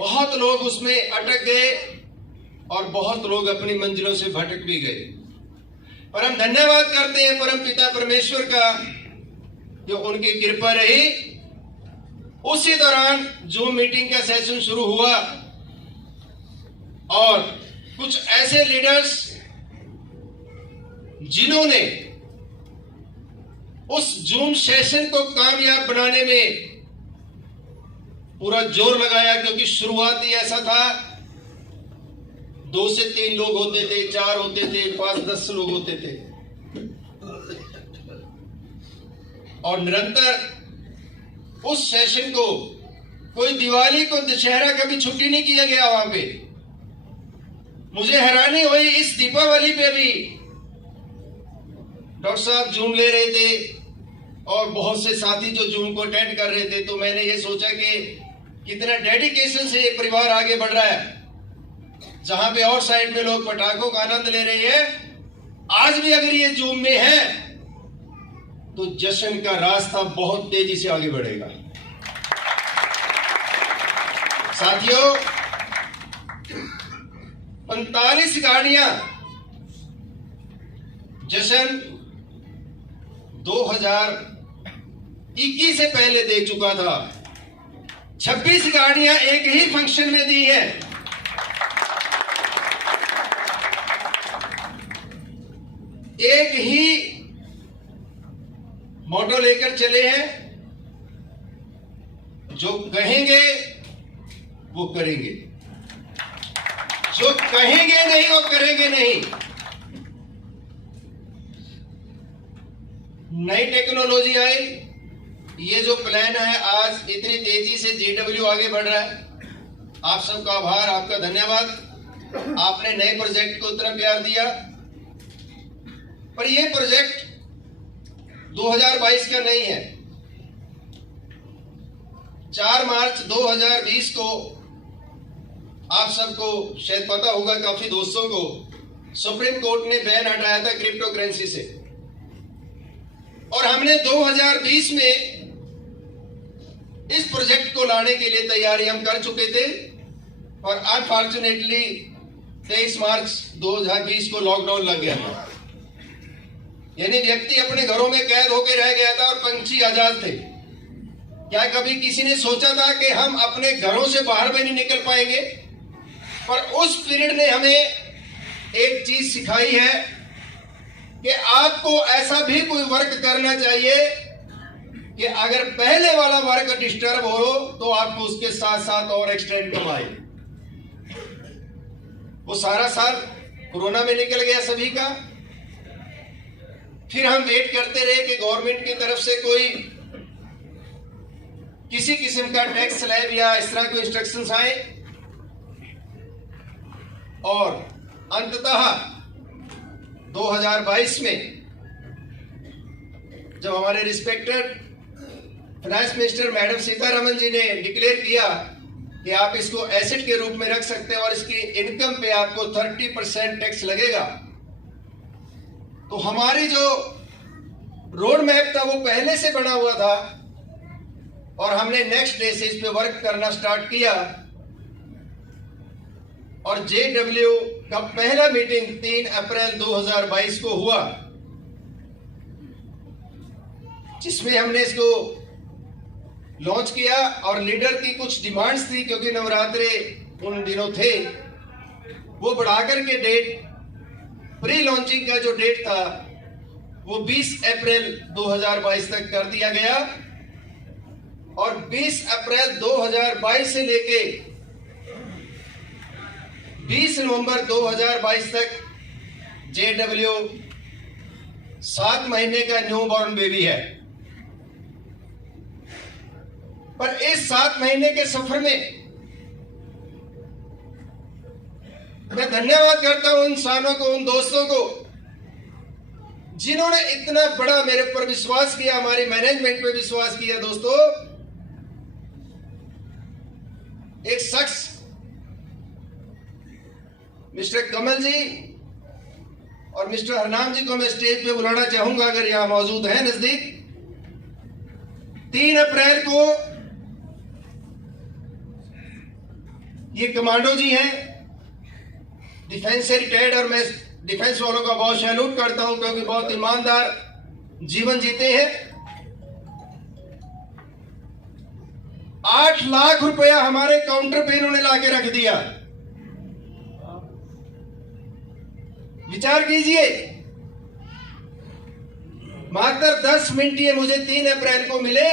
बहुत लोग उसमें अटक गए और बहुत लोग अपनी मंजिलों से भटक भी गए। पर हम धन्यवाद करते हैं परम पिता परमेश्वर का कि उनकी कृपा रही। उसी दौरान जूम मीटिंग का सेशन शुरू हुआ और कुछ ऐसे लीडर्स जिन्होंने उस जूम सेशन को कामयाब बनाने में पूरा जोर लगाया, क्योंकि शुरुआत ही ऐसा था, 2 से 3 लोग होते थे, 4 होते थे, 5-10 लोग होते थे और निरंतर उस सेशन को, कोई दिवाली को, दशहरा कभी छुट्टी नहीं किया गया वहां पे। मुझे हैरानी हुई इस दीपावली पे भी डॉक्टर साहब जूम ले रहे थे और बहुत से साथी जो जूम को अटेंड कर रहे थे। तो मैंने ये सोचा कि कितना डेडिकेशन से ये परिवार आगे बढ़ रहा है। जहां पे और साइड में लोग पटाखों का आनंद ले रहे हैं, आज भी अगर ये जूम में है तो जश्न का रास्ता बहुत तेजी से आगे बढ़ेगा। साथियों, 45 गाड़ियां जश्न 2021 से पहले दे चुका था। 26 गाड़ियां एक ही फंक्शन में दी है। एक ही मोटो लेकर चले हैं। जो कहेंगे वो करेंगे, जो कहेंगे नहीं वो करेंगे नहीं। नई टेक्नोलॉजी आई, ये जो प्लान है, आज इतनी तेजी से JW आगे बढ़ रहा है। आप सबका आभार, आपका धन्यवाद। आपने नए प्रोजेक्ट को इतना प्यार दिया। पर ये प्रोजेक्ट 2022 का नहीं है। 4 मार्च 2020 को आप सबको शायद पता होगा, काफी दोस्तों को, सुप्रीम कोर्ट ने बैन हटाया था क्रिप्टो करेंसी से। और हमने 2020 में इस प्रोजेक्ट को लाने के लिए तैयारी हम कर चुके थे। और अनफॉर्चुनेटली 23 मार्च 2020 को लॉकडाउन लग गया था। यानी व्यक्ति अपने घरों में कैद होकर रह गया था और पंछी आजाद थे। क्या कभी किसी ने सोचा था कि हम अपने घरों से बाहर भी नहीं निकल पाएंगे? पर उस पीरियड ने हमें एक चीज सिखाई है कि आपको ऐसा भी कोई वर्क करना चाहिए कि अगर पहले वाला वर्क डिस्टर्ब हो तो आपको उसके साथ साथ और एक्स्ट्रा इनकम आए। वो सारा साल कोरोना में निकल गया सभी का। फिर हम वेट करते रहे कि गवर्नमेंट की तरफ से कोई किसी किस्म का टैक्स स्लैब या इस तरह कोई इंस्ट्रक्शंस आए। और अंततः 2022 में जब हमारे respected finance minister madam Sitharaman ji ने डिक्लेयर किया कि आप इसको एसेट के रूप में रख सकते हैं और इसकी इनकम पे आपको 30% टैक्स लगेगा, तो हमारी जो रोड मैप था वो पहले से बना हुआ था और हमने नेक्स्ट डे से इस पे वर्क करना स्टार्ट किया। और JW का पहला मीटिंग 3 अप्रैल 2022 को हुआ, जिसमें हमने इसको लॉन्च किया। और लीडर की कुछ डिमांड्स थी, क्योंकि नवरात्रे उन दिनों थे, वो बढ़ाकर के डेट, प्री लॉन्चिंग का जो डेट था वो 20 अप्रैल 2022 तक कर दिया गया। और 20 अप्रैल 2022 से लेके 20 नवंबर 2022 तक JW 7 महीने का न्यू बॉर्न बेबी है। पर इस 7 महीने के सफर में मैं धन्यवाद करता हूं इंसानों को, उन दोस्तों को जिन्होंने इतना बड़ा मेरे पर विश्वास किया, हमारी मैनेजमेंट पे विश्वास किया। दोस्तों, एक शख्स मिस्टर कमल जी और मिस्टर हरनाम जी को मैं स्टेज पे बुलाना चाहूंगा, अगर यहां मौजूद हैं नजदीक। 3 अप्रैल को ये कमांडो जी हैं, डिफेंस से रिटायर्ड, और मैं डिफेंस वालों का बहुत सैल्यूट करता हूं क्योंकि बहुत ईमानदार जीवन जीते हैं। 8 लाख रुपया हमारे काउंटर पे इन्होंने लाके रख दिया। विचार कीजिए, मात्र 10 मिनट ये मुझे 3 अप्रैल को मिले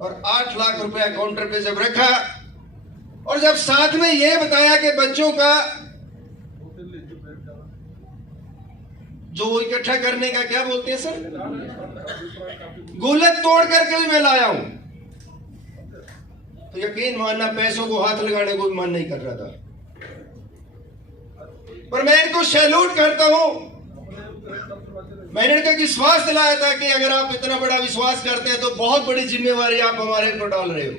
और 8 लाख रुपया काउंटर पे जब रखा, और जब साथ में ये बताया कि बच्चों का जो वो इकट्ठा करने का क्या बोलते हैं सर, गुल्लक तोड़ करके भी मैं लाया हूं, तो यकीन मानना पैसों को हाथ लगाने को भी मन नहीं कर रहा था। पर मैं इनको सैल्यूट करता हूं। मैंने इनको विश्वास दिलाया था कि अगर आप इतना बड़ा विश्वास करते हैं तो बहुत बड़ी जिम्मेवारी आप हमारे ऊपर डाल रहे हो।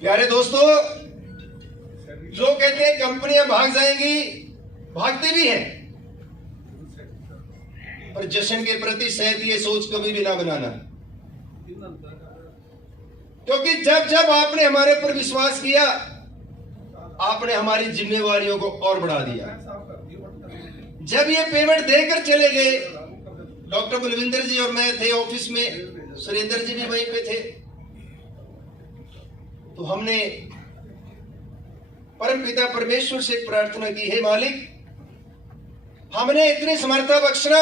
प्यारे दोस्तों, जो कहते हैं कंपनियां भाग जाएंगी, भागती भी हैं, पर जश्न के प्रति शायद ये सोच कभी भी ना बनाना, क्योंकि जब जब आपने हमारे ऊपर विश्वास किया, आपने हमारी जिम्मेवारियों को और बढ़ा दिया। जब ये पेमेंट देकर चले गए, डॉक्टर बलविंदर जी और मैं थे ऑफिस में, सुरेंद्र जी भी वहीं पे थे, तो हमने परमपिता परमेश्वर से प्रार्थना की, हे मालिक, हमने इतनी समर्था बख्शना,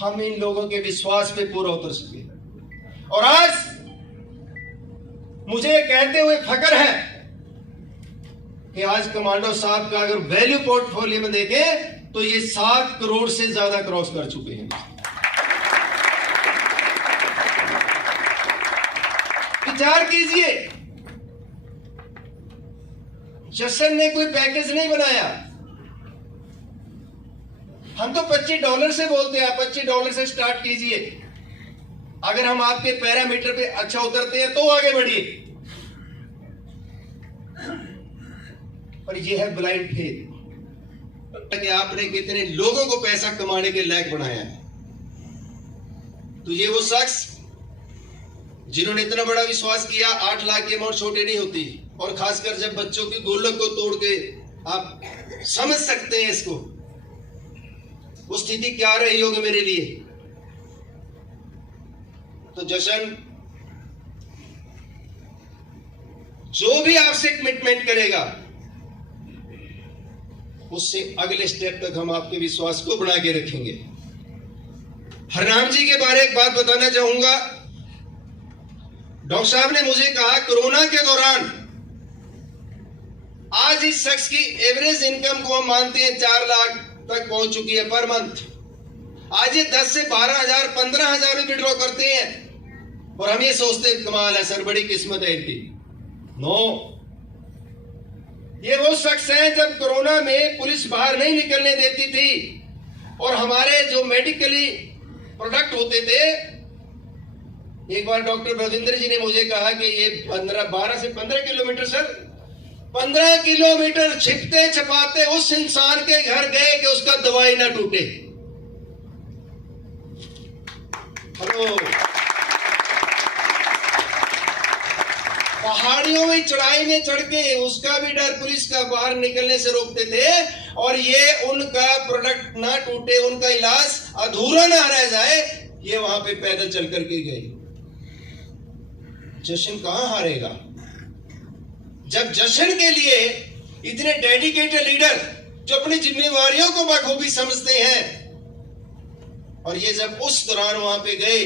हम इन लोगों के विश्वास पे पूरा उतर सके। और आज मुझे कहते हुए फख्र है कि आज कमांडो साहब का अगर वैल्यू पोर्टफोलियो में देखें तो ये 7 करोड़ से ज्यादा क्रॉस कर चुके हैं। विचार कीजिए, जश्न ने कोई पैकेज नहीं बनाया। हम तो $25 से बोलते हैं, $25 से स्टार्ट कीजिए। अगर हम आपके पैरामीटर पे अच्छा उतरते हैं तो आगे बढ़िए, पर यह है ब्लाइंड फेथ कि आपने कितने लोगों को पैसा कमाने के लायक बनाया है। तो ये वो शख्स जिन्होंने इतना बड़ा विश्वास किया, 8 लाख की अमाउंट छोटी नहीं होती, और खासकर जब बच्चों की गोलक को तोड़ के आप समझ सकते हैं इसको, वो स्थिति क्या रही होगी मेरे लिए। तो जश्न जो भी आपसे कमिटमेंट करेगा, उससे अगले स्टेप तक हम आपके विश्वास को बढ़ा के रखेंगे। हरनाम जी के बारे एक बात बताना चाहूंगा। डॉक्टर साहब ने मुझे कहा, कोरोना के दौरान आज इस शख्स की एवरेज इनकम को हम मानते हैं 4 लाख तक पहुंच चुकी है पर मंथ। आज ये 10 से 12,000 15,000 में विड्रॉ करते हैं, और हम ये सोचते हैं कमाल है सर, बड़ी किस्मत है इनकी। नो, ये वो शख्स है जब कोरोना में पुलिस बाहर नहीं निकलने देती थी और हमारे जो मेडिकली प्रोडक्ट होते थे, एक बार डॉक्टर बलविंदर जी ने मुझे कहा कि ये 12 से 15 किलोमीटर सर, 15 किलोमीटर छिपते छपाते उस इंसान के घर गए कि उसका दवाई ना टूटे। हेलो, पहाड़ियों में चढ़ाई में चढ़ के उसका भी डर पुलिस का बाहर निकलने से रोकते थे, और ये उनका प्रोडक्ट ना टूटे, उनका इलाज अधूरा ना रह जाए, ये वहां पे पैदल चल करके गए। जश्न कहां हारेगा जब जश्न के लिए इतने डेडिकेटेड लीडर जो अपनी जिम्मेवारियों को बखूबी समझते हैं, और ये जब उस दौरान वहां पे गए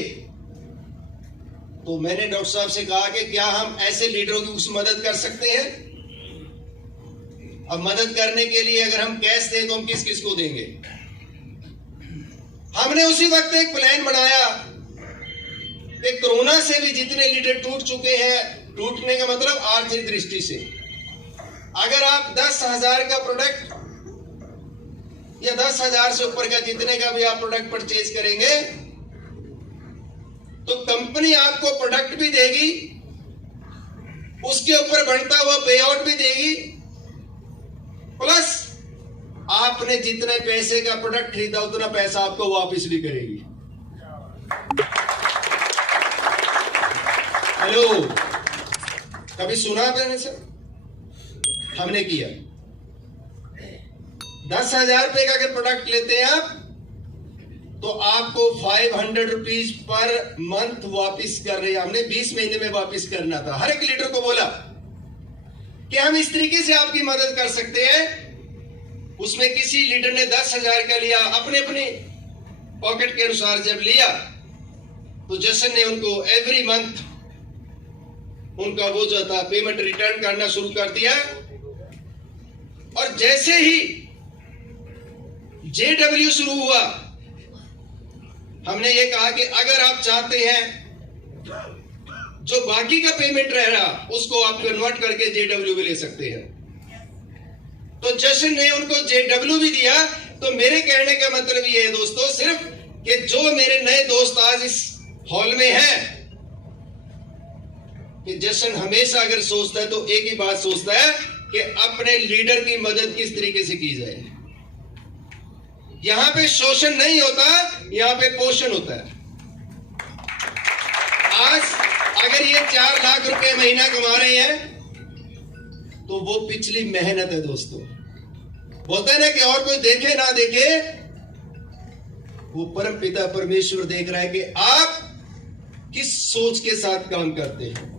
तो मैंने डॉक्टर साहब से कहा कि क्या हम ऐसे लीडरों की कुछ मदद कर सकते हैं। अब मदद करने के लिए अगर हम कैश दें तो हम किस किस को देंगे। हमने उसी वक्त एक प्लान बनाया कि कोरोना से भी जितने लीडर टूट चुके हैं, टूटने का मतलब आर्थिक दृष्टि से, अगर आप 10,000 का प्रोडक्ट या 10,000 से ऊपर का जितने का भी आप प्रोडक्ट परचेज करेंगे तो कंपनी आपको प्रोडक्ट भी देगी, उसके ऊपर बढ़ता हुआ पे आउट भी देगी, प्लस आपने जितने पैसे का प्रोडक्ट खरीदा उतना पैसा आपको वापस भी करेगी। हेलो, कभी सुना आपने सर? हमने किया। 10,000 रुपए का अगर प्रोडक्ट लेते हैं आप, तो आपको 500 रुपीज पर मंथ वापिस कर रहे हैं। हमने 20 महीने में वापिस करना था। हर एक लीडर को बोला कि हम इस तरीके से आपकी मदद कर सकते हैं। उसमें किसी लीडर ने 10,000 का लिया, अपने अपने पॉकेट के अनुसार जब लिया, तो जशन ने उनको एवरी मंथ उनका वो जो था पेमेंट रिटर्न करना शुरू कर दिया। और जैसे ही JW शुरू हुआ, हमने ये कहा कि अगर आप चाहते हैं जो बाकी का पेमेंट रह रहा उसको आप कन्वर्ट करके JW भी ले सकते हैं। तो जशन ने उनको JW भी दिया। तो मेरे कहने का मतलब ये है दोस्तों, सिर्फ कि जो मेरे नए दोस्त आज इस हॉल में हैं, कि जशन हमेशा अगर सोचता है तो एक ही बात सोचता है कि अपने लीडर की मदद किस तरीके से की जाए। यहां पे शोषण नहीं होता, यहां पे पोषण होता है। आज अगर ये 4 लाख रुपए महीना कमा रहे हैं तो वो पिछली मेहनत है दोस्तों। बोलते हैं ना कि और कोई देखे ना देखे, वो परम पिता परमेश्वर देख रहा है कि आप किस सोच के साथ काम करते हैं।